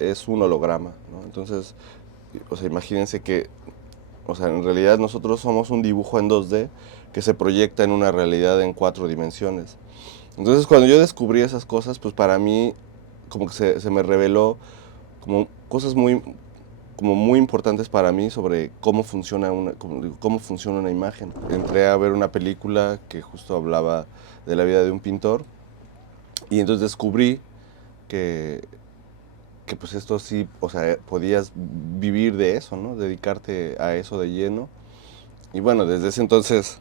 es un holograma, ¿no? Entonces, o sea, imagínense que, o sea, en realidad nosotros somos un dibujo en 2D que se proyecta en una realidad en 4 dimensiones. Entonces, cuando yo descubrí esas cosas, pues para mí como que se me reveló como cosas como muy importantes para mí sobre cómo funciona cómo funciona una imagen. Entré a ver una película que justo hablaba de la vida de un pintor y entonces descubrí que, que pues esto sí, o sea, podías vivir de eso, ¿no? Dedicarte a eso de lleno. Y bueno, desde ese entonces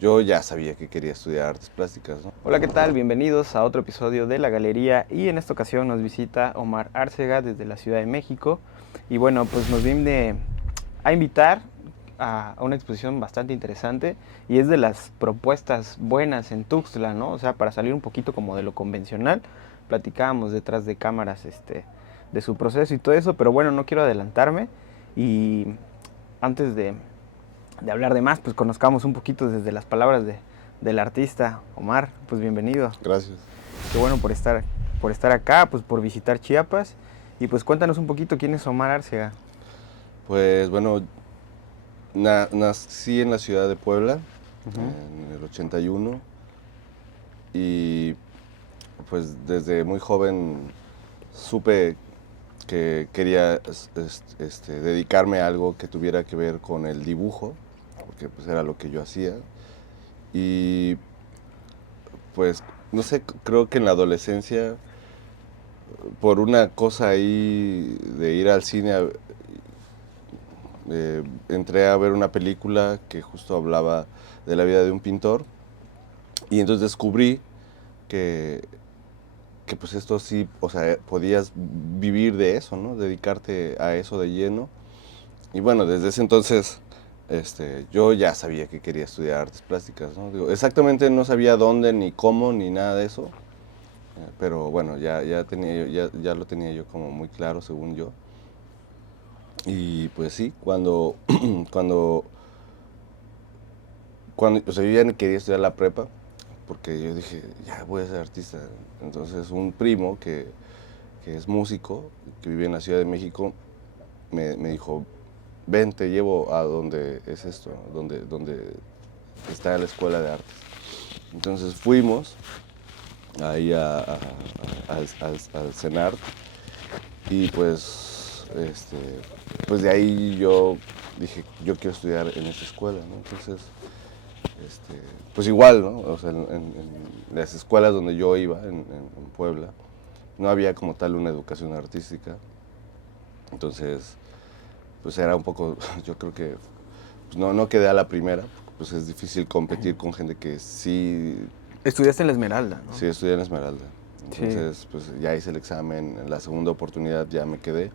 yo ya sabía que quería estudiar artes plásticas, ¿no? Hola, ¿qué tal? Bienvenidos a otro episodio de La Galería y en esta ocasión nos visita Omar Arcega desde la Ciudad de México y bueno, pues nos viene a invitar a una exposición bastante interesante y es de las propuestas buenas en Tuxtla, ¿no? O sea, para salir un poquito como de lo convencional, platicábamos detrás de cámaras de su proceso y todo eso, pero bueno, no quiero adelantarme y antes de hablar de más, pues conozcamos un poquito desde las palabras del artista. Omar, pues bienvenido. Gracias. Qué bueno por estar acá, pues por visitar Chiapas. Y pues cuéntanos un poquito quién es Omar Arcega. Pues bueno, nací en la ciudad de Puebla Ujú. en el 81 y pues desde muy joven supe que quería dedicarme a algo que tuviera que ver con el dibujo, porque pues era lo que yo hacía. Y pues, no sé, creo que en la adolescencia, por una cosa ahí de ir al cine, entré a ver una película que justo hablaba de la vida de un pintor y entonces descubrí que, que pues esto sí, o sea, podías vivir de eso, ¿no? Dedicarte a eso de lleno. Y bueno, desde ese entonces yo ya sabía que quería estudiar artes plásticas, ¿no? Digo, exactamente no sabía dónde, ni cómo, ni nada de eso, pero bueno, ya lo tenía yo como muy claro, según yo. Y pues sí, cuando, o sea, yo ya no quería estudiar la prepa, porque yo dije, ya voy a ser artista. Entonces un primo que es músico, que vive en la Ciudad de México, me dijo, ven, te llevo a donde es esto, donde está la escuela de artes. Entonces fuimos ahí al CENART y pues de ahí yo dije, yo quiero estudiar en esta escuela, ¿no? Entonces, pues igual, ¿no? O sea, en las escuelas donde yo iba, en Puebla, no había como tal una educación artística. Entonces, pues era un poco, yo creo que pues no quedé a la primera, pues es difícil competir con gente que Estudiaste en la Esmeralda, ¿no? sí estudia en Esmeralda. Sí. Entonces, pues ya hice el examen, en la segunda oportunidad ya me quedé.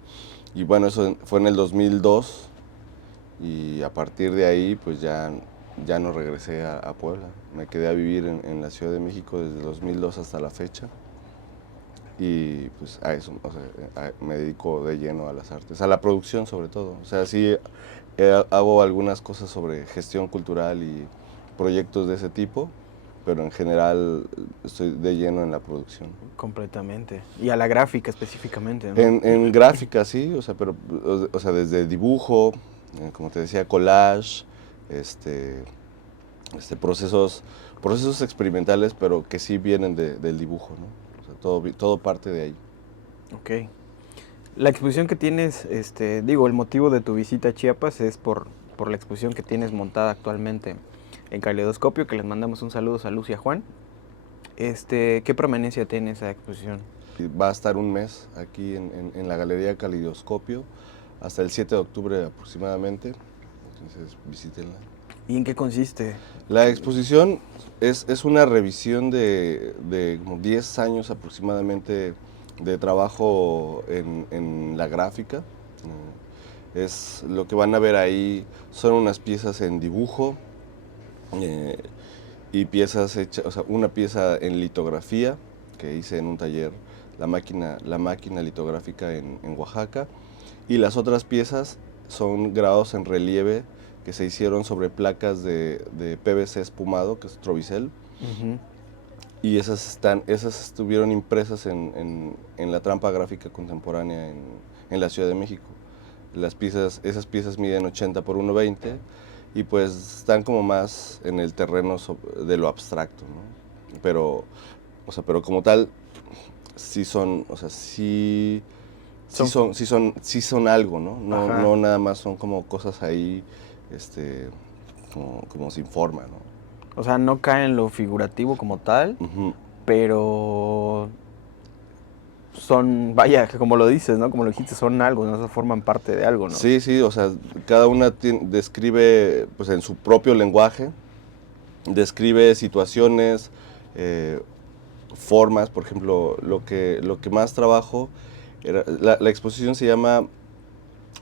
Y bueno, eso fue en el 2002 y a partir de ahí pues ya no regresé a Puebla. Me quedé a vivir en la Ciudad de México desde 2002 hasta la fecha. Y pues a eso, o sea, me dedico de lleno a las artes, a la producción sobre todo. O sea, sí hago algunas cosas sobre gestión cultural y proyectos de ese tipo, pero en general estoy de lleno en la producción. Completamente. Y a la gráfica específicamente, ¿no? En gráfica sí, o sea, pero o sea, desde dibujo, como te decía, collage, este, procesos experimentales, pero que sí vienen del dibujo, ¿no? O sea, todo parte de ahí. Ok. La exposición que tienes, digo, el motivo de tu visita a Chiapas es por la exposición que tienes montada actualmente en Caleidoscopio, que les mandamos un saludo a Luz y a Juan. ¿Qué permanencia tiene esa exposición? Y va a estar un mes aquí en la Galería Calidoscopio, hasta el 7 de octubre aproximadamente, entonces visítenla. ¿Y en qué consiste? La exposición es una revisión de como 10 años aproximadamente de trabajo en la gráfica. Es lo que van a ver ahí, son unas piezas en dibujo eh, y piezas hechas, o sea, una pieza en litografía que hice en un taller, la máquina litográfica en Oaxaca, y las otras piezas son grabados en relieve que se hicieron sobre placas de PVC espumado, que es Trovicel, Ujú. y esas estuvieron impresas en la trampa gráfica contemporánea en la Ciudad de México. Esas piezas miden 80 por 1,20 y pues están como más en el terreno de lo abstracto, ¿no? Pero como tal, sí son, o sea, sí son algo, ¿no? No nada más son como cosas ahí, como sin forma, ¿no? O sea, no cae en lo figurativo como tal, Ujú. pero son, vaya, que como lo dices, ¿no? Como lo dijiste, son algo, ¿no? O sea, forman parte de algo, ¿no? Sí, sí, o sea, cada una describe, pues en su propio lenguaje, describe situaciones, eh, formas. Por ejemplo, lo que más trabajo, la exposición se llama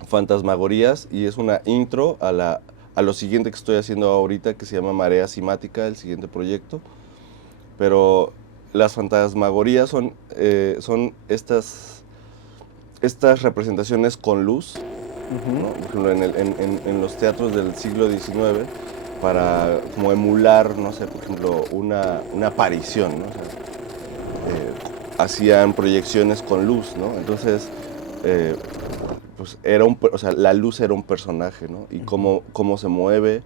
Fantasmagorías y es una intro a lo siguiente que estoy haciendo ahorita, que se llama Marea Cimática, el siguiente proyecto. Pero las fantasmagorías son estas representaciones con luz, ¿no? Por ejemplo, en los teatros del siglo XIX, para como emular, no sé, por ejemplo, una aparición, ¿no? O sea, hacían proyecciones con luz, ¿no? Entonces, eh, pues o sea, la luz era un personaje, ¿no? Y cómo se mueve.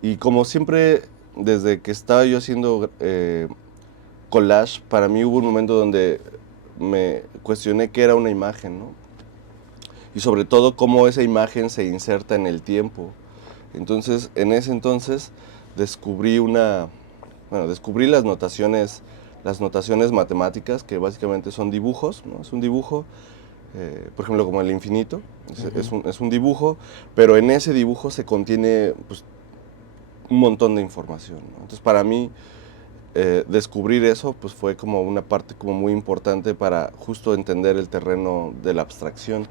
Y como siempre, desde que estaba yo haciendo collage, para mí hubo un momento donde me cuestioné qué era una imagen, ¿no? Y sobre todo cómo esa imagen se inserta en el tiempo. Entonces, en ese entonces descubrí las notaciones matemáticas, que básicamente son dibujos, ¿no? Es un dibujo, por ejemplo, como el infinito, es un dibujo, pero en ese dibujo se contiene, pues, un montón de información, ¿no? Entonces, para mí, descubrir eso, pues, fue como una parte como muy importante para justo entender el terreno de la abstracción.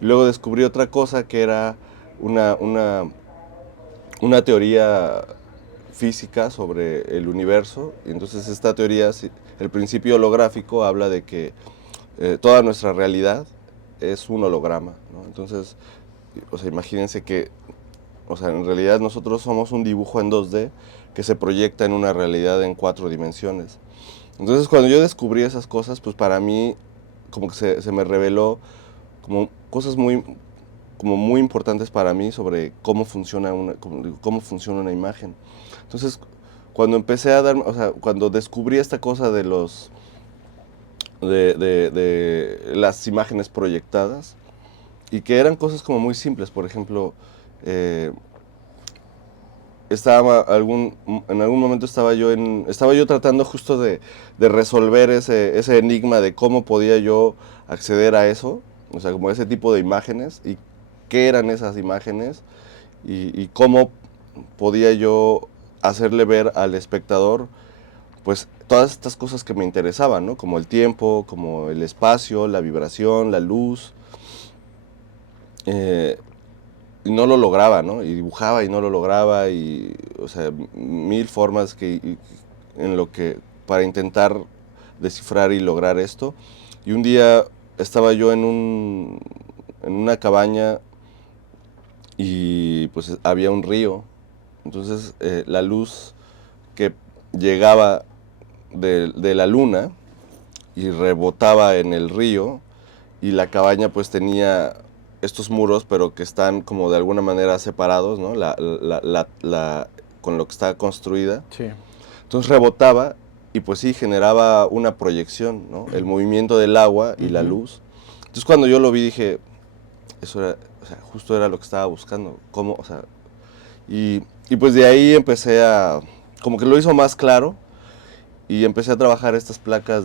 Y luego descubrí otra cosa que era una, una, una teoría física sobre el universo. Y entonces esta teoría, el principio holográfico, habla de que toda nuestra realidad es un holograma, ¿no? Entonces, o sea, imagínense que, o sea, en realidad nosotros somos un dibujo en 2D que se proyecta en una realidad en 4 dimensiones. Entonces, cuando yo descubrí esas cosas, pues para mí como que se me reveló como cosas como muy importantes para mí sobre cómo funciona una imagen. Entonces, cuando empecé a o sea, cuando descubrí esta cosa de las imágenes proyectadas, y que eran cosas como muy simples. Por ejemplo, eh, en algún momento estaba yo tratando justo de resolver ese enigma de cómo podía yo acceder a eso, o sea, como ese tipo de imágenes, y qué eran esas imágenes, y cómo podía yo hacerle ver al espectador, pues, todas estas cosas que me interesaban, ¿no? Como el tiempo, como el espacio, la vibración, la luz. eh, y no lo lograba, ¿no? Y dibujaba y no lo lograba, y, o sea, mil formas para intentar descifrar y lograr esto. Y un día estaba yo en una cabaña y pues había un río. Entonces, la luz que llegaba de la luna y rebotaba en el río, y la cabaña pues tenía estos muros, pero que están como de alguna manera separados, ¿no? Con lo que está construida. Sí. Entonces rebotaba y pues sí, generaba una proyección, ¿no? El movimiento del agua y la luz. Entonces cuando yo lo vi dije, eso era, o sea, justo era lo que estaba buscando. ¿Cómo? O sea, y pues de ahí como que lo hizo más claro, y empecé a trabajar estas placas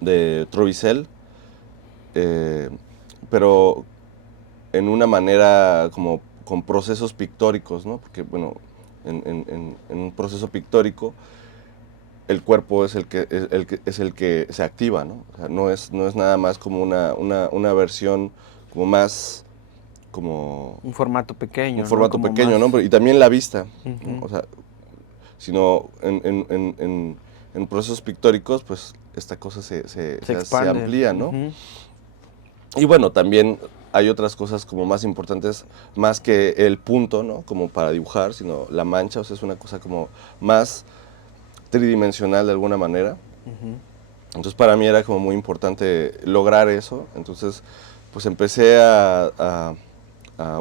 de Trovicel, eh, pero en una manera como con procesos pictóricos, ¿no? Porque, bueno, en un proceso pictórico, el cuerpo es el que se activa, ¿no? O sea, no es nada más como una versión como más, como Un formato un pequeño, ¿no? formato Como pequeño, más... ¿no? Y también la vista, ¿no? Ujú. O sea, sino en procesos pictóricos, pues esta cosa Se se expande. amplía, ¿no? Ujú. Y bueno, también hay otras cosas como más importantes, más que el punto, ¿no? Como para dibujar, sino la mancha. O sea, es una cosa como más tridimensional de alguna manera. Ujú. Entonces para mí era como muy importante lograr eso. Entonces pues empecé a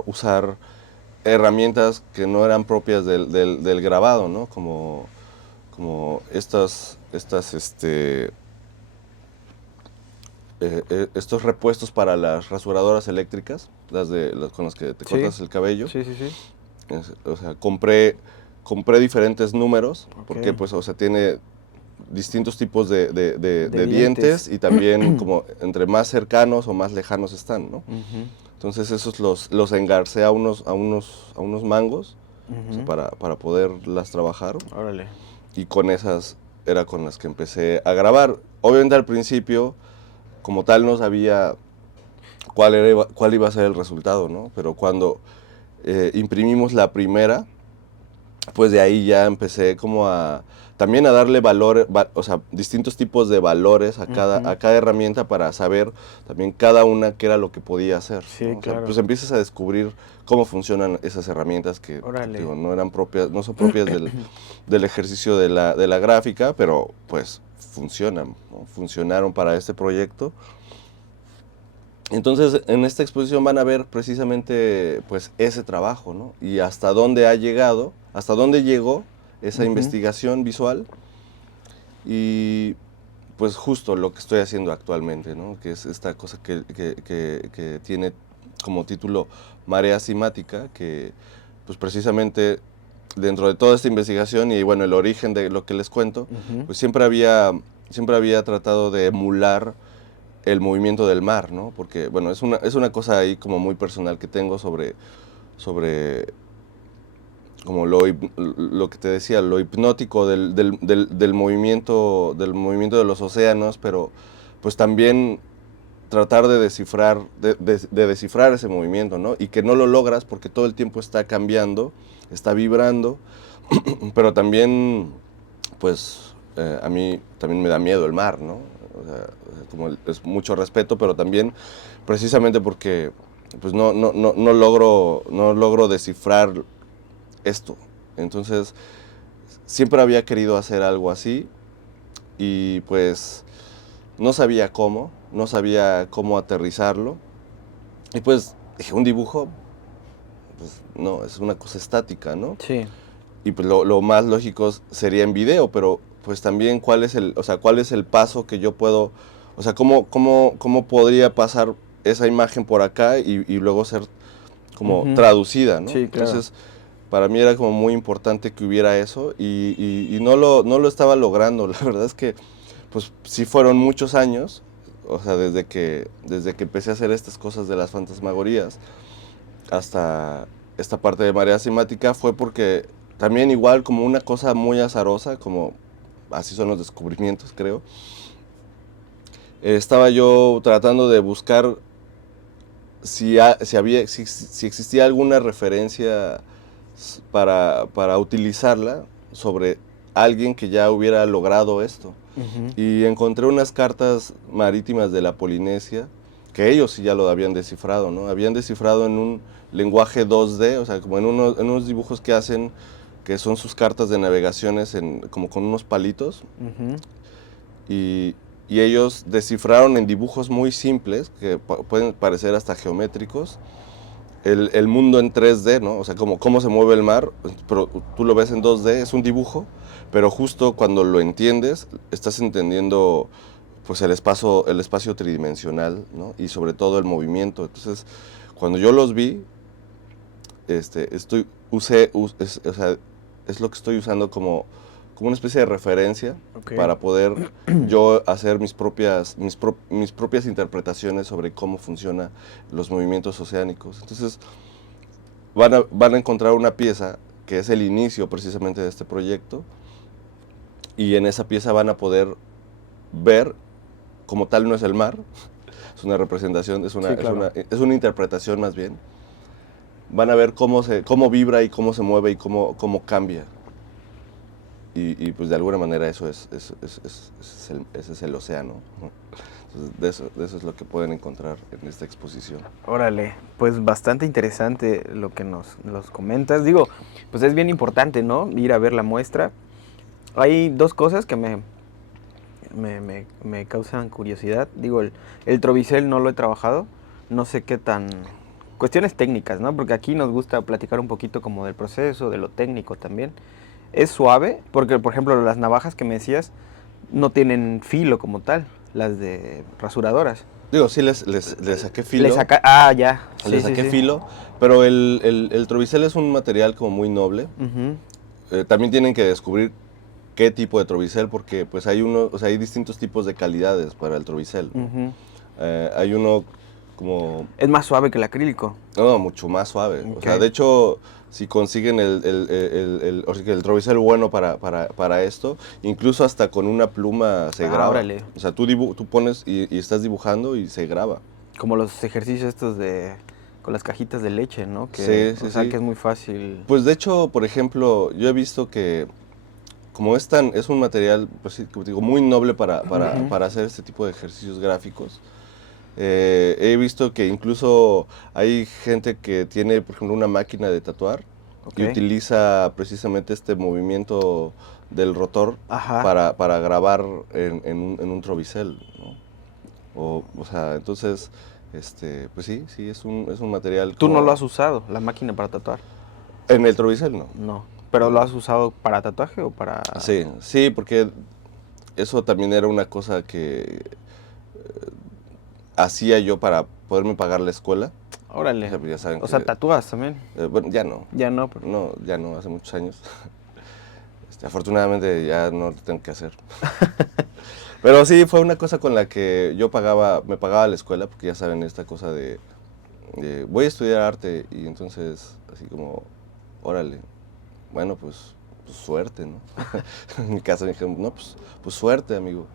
usar herramientas que no eran propias del grabado, ¿no? Como estos repuestos para las rasuradoras eléctricas, las con las que te Sí, cortas el cabello. sí, sí, sí. O sea, compré diferentes números, porque Ok. pues, o sea, tiene distintos tipos De de dientes. dientes y también como entre más cercanos o más lejanos están, ¿no? Ujú, Entonces esos los engarcé a unos mangos, o sea, ujú. para poderlas trabajar, Órale. y con esas era con las que empecé a grabar. Obviamente al principio, como tal, no sabía cuál iba a ser el resultado, ¿no? Pero cuando imprimimos la primera, pues de ahí ya empecé como también a darle valor, o sea, distintos tipos de valores Ujú. a cada herramienta para saber también cada una qué era lo que podía hacer, Sí, ¿no? O sea, pues claro. empiezas a descubrir cómo funcionan esas herramientas que, Órale. digo, no eran propias, no son propias del ejercicio de la gráfica, pero pues funcionan, ¿no? Funcionaron para este proyecto. Entonces, en esta exposición van a ver precisamente pues ese trabajo, ¿no? Y hasta dónde ha llegado, hasta dónde llegó esa Ujú. investigación visual y pues justo lo que estoy haciendo actualmente, ¿no? Que es esta cosa que tiene como título Marea Cimática, que pues precisamente dentro de toda esta investigación y bueno, el origen de lo que les cuento, Ujú. pues siempre había tratado de emular el movimiento del mar, ¿no? Porque, bueno, es una cosa ahí como muy personal que tengo sobre como lo que te decía, lo hipnótico del movimiento de los océanos, pero pues también tratar de descifrar, de descifrar ese movimiento, ¿no? Y que no lo logras porque todo el tiempo está cambiando, está vibrando, pero también, pues, a mí también me da miedo el mar, ¿no? Como es mucho respeto, pero también precisamente porque pues no logro descifrar esto. Entonces, siempre había querido hacer algo así y pues no sabía cómo aterrizarlo. Y pues dije, un dibujo, pues no, es una cosa estática, ¿no? Sí. Y pues lo más lógico sería en video, pero pues también o sea, cuál es el paso que yo puedo, o sea, cómo podría pasar esa imagen por acá y luego ser como Ujú. traducida, ¿no? Sí, claro. Entonces, para mí era como muy importante que hubiera eso y no lo estaba logrando. La verdad es que, pues sí fueron muchos años, o sea, desde que empecé a hacer estas cosas de las fantasmagorías hasta esta parte de marea cimática fue porque también igual como una cosa muy azarosa, como así son los descubrimientos, creo. Estaba yo tratando de buscar si existía alguna referencia para utilizarla sobre alguien que ya hubiera logrado esto. Ujú. Y encontré unas cartas marítimas de la Polinesia, que ellos sí ya lo habían descifrado, ¿no? Habían descifrado en un lenguaje 2D, o sea, como en unos dibujos que hacen, que son sus cartas de navegaciones como con unos palitos, Ujú. y, y ellos descifraron en dibujos muy simples, que pueden parecer hasta geométricos, el mundo en 3D, ¿no? O sea, cómo se mueve el mar, pero tú lo ves en 2D, es un dibujo, pero justo cuando lo entiendes, estás entendiendo pues el espacio tridimensional, ¿no? Y sobre todo el movimiento. Entonces, cuando yo los vi, o sea, es lo que estoy usando como una especie de referencia Ok. para poder yo hacer mis propias interpretaciones sobre cómo funcionan los movimientos oceánicos. Entonces, van a encontrar una pieza que es el inicio precisamente de este proyecto y en esa pieza van a poder ver, como tal no es el mar, es una representación, Sí, claro. es una interpretación más bien. Van a ver cómo vibra y cómo se mueve y cómo cambia. Y pues de alguna manera ese es el océano, ¿no? Entonces, de eso es lo que pueden encontrar en esta exposición. Órale, pues bastante interesante lo que nos comentas. Digo, pues es bien importante, ¿no? Ir a ver la muestra. Hay dos cosas que me causan curiosidad. Digo, el Trovicel no lo he trabajado, no sé qué tan... Cuestiones técnicas, ¿no? Porque aquí nos gusta platicar un poquito como del proceso, de lo técnico también. Es suave, porque por ejemplo las navajas que me decías no tienen filo como tal, las de rasuradoras. Digo, sí les saqué filo. Ya, Le sí, sí, saqué sí. filo, pero el Trovicel es un material como muy noble. Ujú, También tienen que descubrir qué tipo de Trovicel, porque pues hay uno, o sea, hay distintos tipos de calidades para el Trovicel, ¿no? ujú. Hay uno como, Es más suave que el acrílico. no, mucho más suave. O Ok. sea, de hecho, si consiguen o sea, que el Trovicel bueno para esto, incluso hasta con una pluma se graba. Órale. O sea, tú pones y estás dibujando y se graba. Como los ejercicios estos de con las cajitas de leche, ¿no? Que, Sí, o sí, sea, sí. que es muy fácil. Pues de hecho, por ejemplo, yo he visto que como es un material, pues sí, como te digo, muy noble Ujú. para hacer este tipo de ejercicios gráficos, he visto que incluso hay gente que tiene, por ejemplo, una máquina de tatuar Ok. y utiliza precisamente este movimiento del rotor Ajá. para grabar en un Trovicel, ¿no? O sea, entonces, pues sí, sí, es un material Tú no lo como... has usado, la máquina para tatuar. En el Trovicel no. No. ¿Pero lo has usado para tatuaje o para...? Sí, sí, porque eso también era una cosa que hacía yo para poderme pagar la escuela. O Órale. sea, pues ya saben O sea, que, tatúas también. bueno, ya no, Ya no, pero... no, ya no, hace muchos años. Afortunadamente ya no lo tengo que hacer. Pero sí, fue una cosa con la que yo me pagaba la escuela, porque ya saben esta cosa de voy a estudiar arte y entonces así como, órale, bueno, pues suerte, ¿no? En mi casa me dijeron, no, pues suerte, amigo.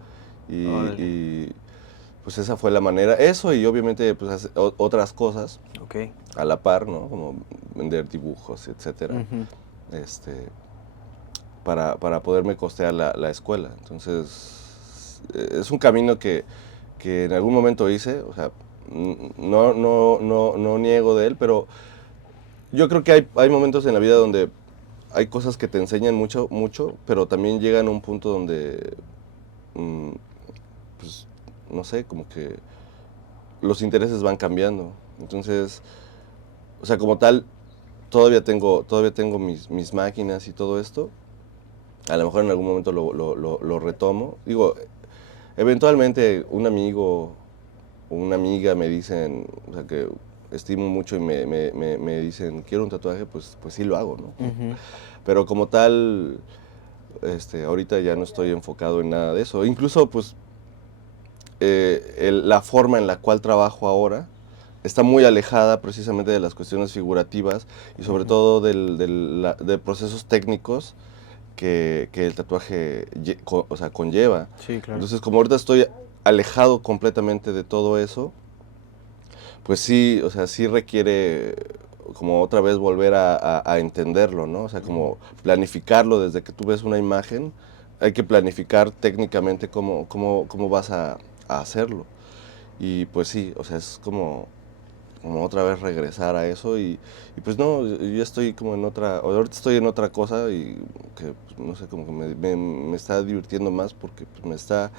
Órale. Y pues esa fue la manera. Eso y obviamente pues otras cosas Ok. a la par, ¿no? Como vender dibujos, etcétera. Ujú. Este, para poderme costear la escuela. Entonces, es un camino que en algún momento hice, o sea, no niego de él, pero yo creo que hay momentos en la vida donde hay cosas que te enseñan mucho, mucho, pero también llegan a un punto donde, mm, pues, no sé, como que los intereses van cambiando. Entonces, o sea, como tal, todavía tengo mis máquinas y todo esto. A lo mejor en algún momento lo retomo. Digo, eventualmente un amigo o una amiga me dicen, o sea, que estimo mucho y me dicen, quiero un tatuaje, pues sí lo hago, ¿no? Ujú. Pero como tal, ahorita ya no estoy enfocado en nada de eso. Incluso, pues, la forma en la cual trabajo ahora está muy alejada precisamente de las cuestiones figurativas y sobre Ujú. todo de procesos técnicos que el tatuaje o sea, conlleva. Sí, claro. Entonces, como ahorita estoy alejado completamente de todo eso, pues sí, o sea, sí requiere como otra vez volver a entenderlo, ¿no? O sea, Ujú. como planificarlo desde que tú ves una imagen, hay que planificar técnicamente cómo vas a hacerlo. Y pues sí, o sea, es como otra vez regresar a eso y pues no, yo estoy como en otra, ahorita estoy en otra cosa y que pues, no sé, como que me está divirtiendo más porque pues, me está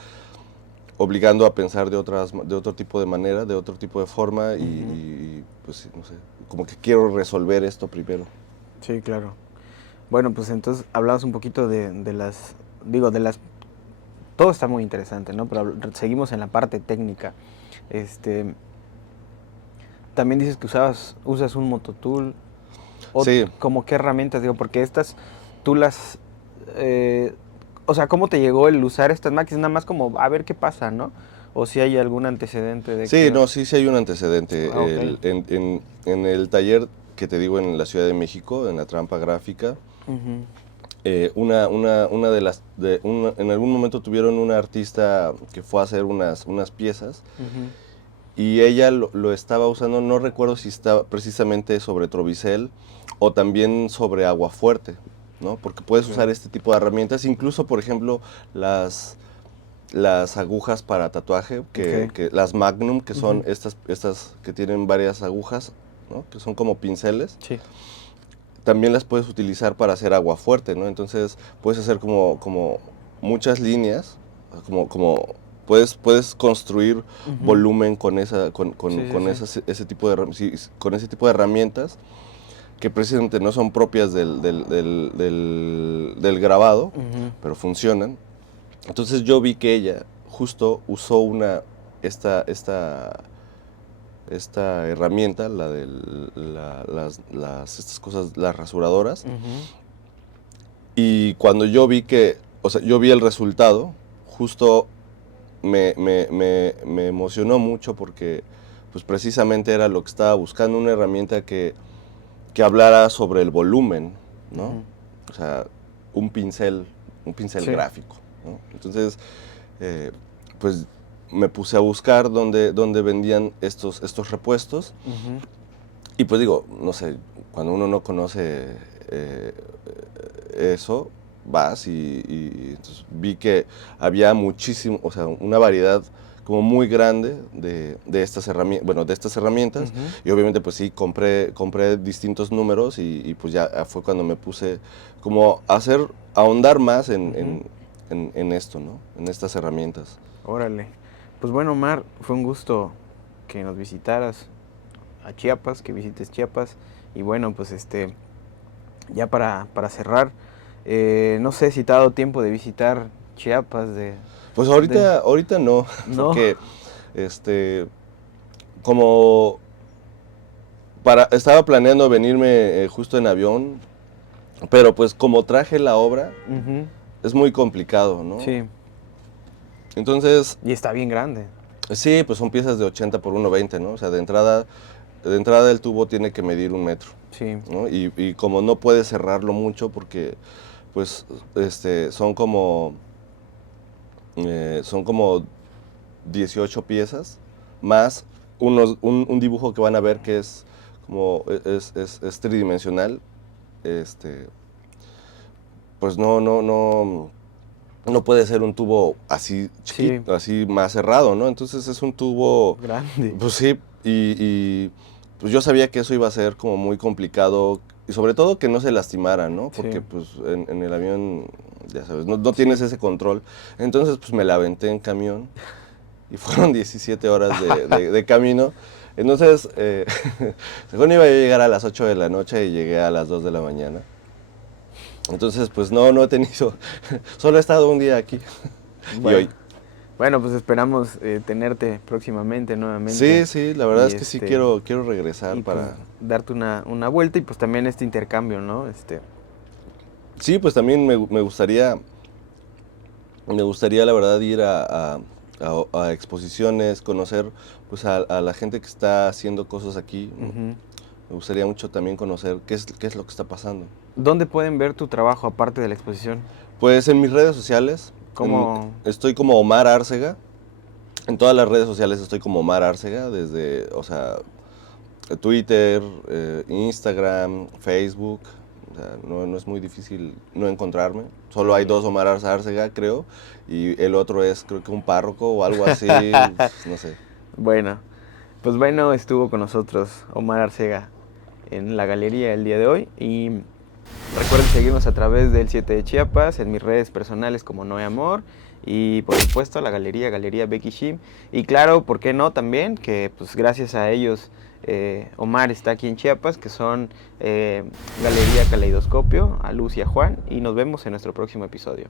obligando a pensar de otro tipo de manera, de otro tipo de forma Ujú. pues sí, no sé, como que quiero resolver esto primero. Sí, claro. Bueno, pues entonces hablamos un poquito de las, digo, de las, todo está muy interesante, ¿no? Pero seguimos en la parte técnica. Este, también dices que usas un mototool, o Sí, como qué herramientas, digo, porque estas, tú las, eh, o sea, ¿cómo te llegó el usar estas máquinas? Nada más como a ver qué pasa, ¿no? O si hay algún antecedente de sí, que, no, sí, sí hay un antecedente. ok. En el taller que te digo en la Ciudad de México, en la Trampa Gráfica, Ujú. una de en algún momento tuvieron una artista que fue a hacer unas piezas Ujú. y ella lo estaba usando, no recuerdo si estaba precisamente sobre Trovicel o también sobre Aguafuerte, ¿no? Porque puedes Ok. usar este tipo de herramientas, incluso por ejemplo las agujas para tatuaje, Ok. que las Magnum, que son Ujú. estas que tienen varias agujas, ¿no? Que son como pinceles. Sí. también las puedes utilizar para hacer agua fuerte, ¿no? Entonces puedes hacer como muchas líneas, puedes construir Ujú. volumen con esa, Sí, sí, sí. ese tipo de, con ese tipo de herramientas que precisamente no son propias del grabado, Ujú. pero funcionan. Entonces yo vi que ella justo usó esta, esta, esta herramienta, la de estas cosas, las rasuradoras, Ujú. y cuando yo vi que, o sea, yo vi el resultado, justo me emocionó mucho porque pues precisamente era lo que estaba buscando, una herramienta que hablara sobre el volumen, ¿no? Ujú. O sea, un pincel Sí. gráfico, ¿no? Entonces, eh, pues me puse a buscar dónde vendían estos repuestos Ujú. y pues digo, no sé, cuando uno no conoce eh, eso, vas y entonces vi que había muchísimo, o sea, una variedad como muy grande de estas herramientas, bueno, de estas herramientas, Ujú. y obviamente pues sí, compré distintos números y pues ya fue cuando me puse como a ahondar más Ujú. en esto, ¿no? En estas herramientas. Órale. Pues bueno, Omar, fue un gusto que nos visitaras a Chiapas, que visites Chiapas. Y bueno, pues ya para cerrar, no sé si te ha dado tiempo de visitar Chiapas, Pues de... ahorita no, No. porque como estaba planeando venirme justo en avión, pero pues como traje la obra, Ujú. es muy complicado, ¿no? Sí, Entonces, y está bien grande. sí, pues son piezas de 80 por 1,20, ¿no? O sea, de entrada el tubo tiene que medir 1 metro, Sí, ¿no? Y como no puedes cerrarlo mucho porque, pues, son como 18 piezas, más un dibujo que van a ver que es como, es tridimensional, este, pues no puede ser un tubo así sí, chiquito, así más cerrado, ¿no? Entonces es un tubo, grande. pues sí, pues yo sabía que eso iba a ser como muy complicado y sobre todo que no se lastimara, ¿no? Sí, Porque pues en el avión, ya sabes, no tienes sí. ese control. Entonces pues me la aventé en camión y fueron 17 horas de camino. Entonces, según iba yo a llegar a las 8 de la noche y llegué a las 2 de la mañana. Entonces, pues no he tenido, solo he estado un día aquí y Bueno, hoy. bueno, pues esperamos tenerte próximamente nuevamente Sí, sí, la verdad y es que sí quiero regresar y pues para... darte una vuelta y pues también este intercambio, ¿no? Sí, pues también me gustaría la verdad ir a exposiciones, conocer pues a la gente que está haciendo cosas aquí, ¿no? Ujú. Me gustaría mucho también conocer qué es lo que está pasando. ¿Dónde pueden ver tu trabajo aparte de la exposición? Pues en mis redes sociales, ¿Cómo? estoy como Omar Arcega. En todas las redes sociales estoy como Omar Arcega, desde, o sea, Twitter, Instagram, Facebook. O sea, no es muy difícil no encontrarme. Solo hay Órale. dos Omar Arcega, creo, y el otro es, creo que un párroco o algo así, no sé. Bueno, pues bueno, estuvo con nosotros Omar Arcega en la galería el día de hoy y recuerden seguirnos a través del 7 de Chiapas, en mis redes personales como Noé Amor y por supuesto la Galería Becky Shim. Y claro, ¿por qué no también? Que pues gracias a ellos Omar está aquí en Chiapas, que son Galería Caleidoscopio, a Luz y a Juan, y nos vemos en nuestro próximo episodio.